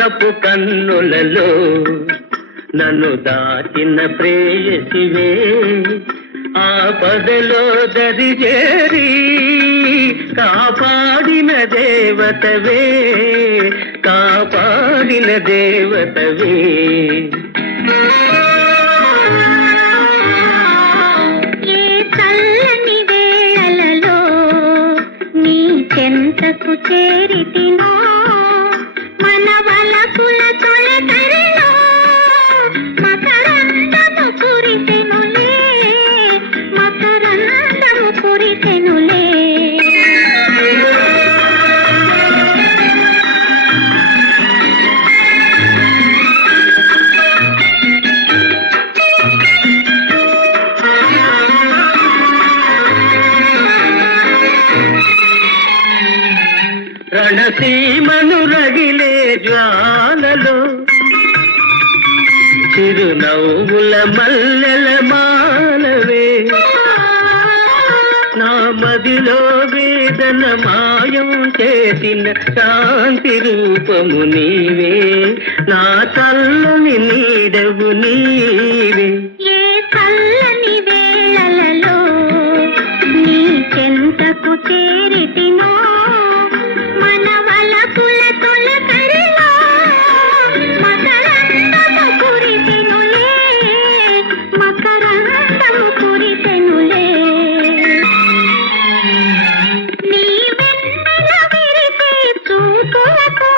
అనురాగపు కన్నులలో నన్ను దాచిన ప్రేయసివే ఆపదలో దరిజేరి కాపాడిన దేవతవే కాపాడిన దేవతవే. ఏ చల్లని వేళలలో నీ చెంతకు చేరితినో మన వలపుల తొలకరిలో మకరందము కురిసెనులే మకరందము కురిసెనులే. రణసీమను రగిలే జ్వాలలో చిరునవ్వుల మల్లెల మాలవే నా మదిలో వేదన మాయం చేసిన శాంతి రూపము నీవే నా చల్లని నీడవు నీవే. ఏ చల్లని వేళలలో నీ చెంతకు చేరితినో మన వలపుల తొలకరిలో మకరందము కురిసెనులే మకరందము కురిసెనులే. నీ వెన్నెల విరిసే చూపులకు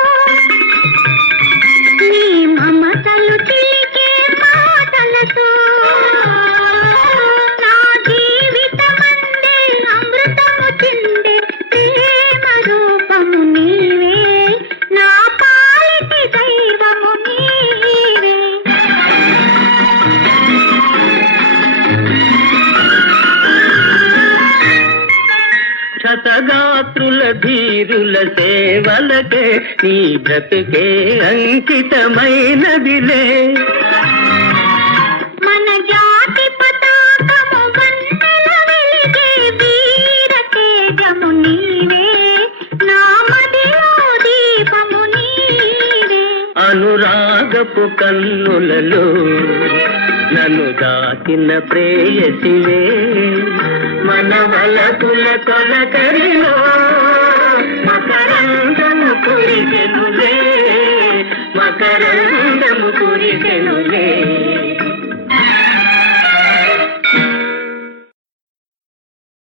నీ మమతలు చిలికే మాటలతో నా జీవితమందే అమృతము చిందే ప్రేమ రూపము నీవే నా పాలిటి దైవము నీవే. శతగాత్రుల ధీరుల సేవలకే నీ బ్రతుకే అంకితమైనదిలే మన జాతి పతాకము వన్నెల వెలిగే వీర తేజము నీవే నా మదిలో దీపము నీవే. అనురాగపు కన్నులలో నన్ను దాచిన ప్రేయసివే మన వలపుల తొలకరిలో మకరందము కురిసెనులే మకరందము కురిసెనులే.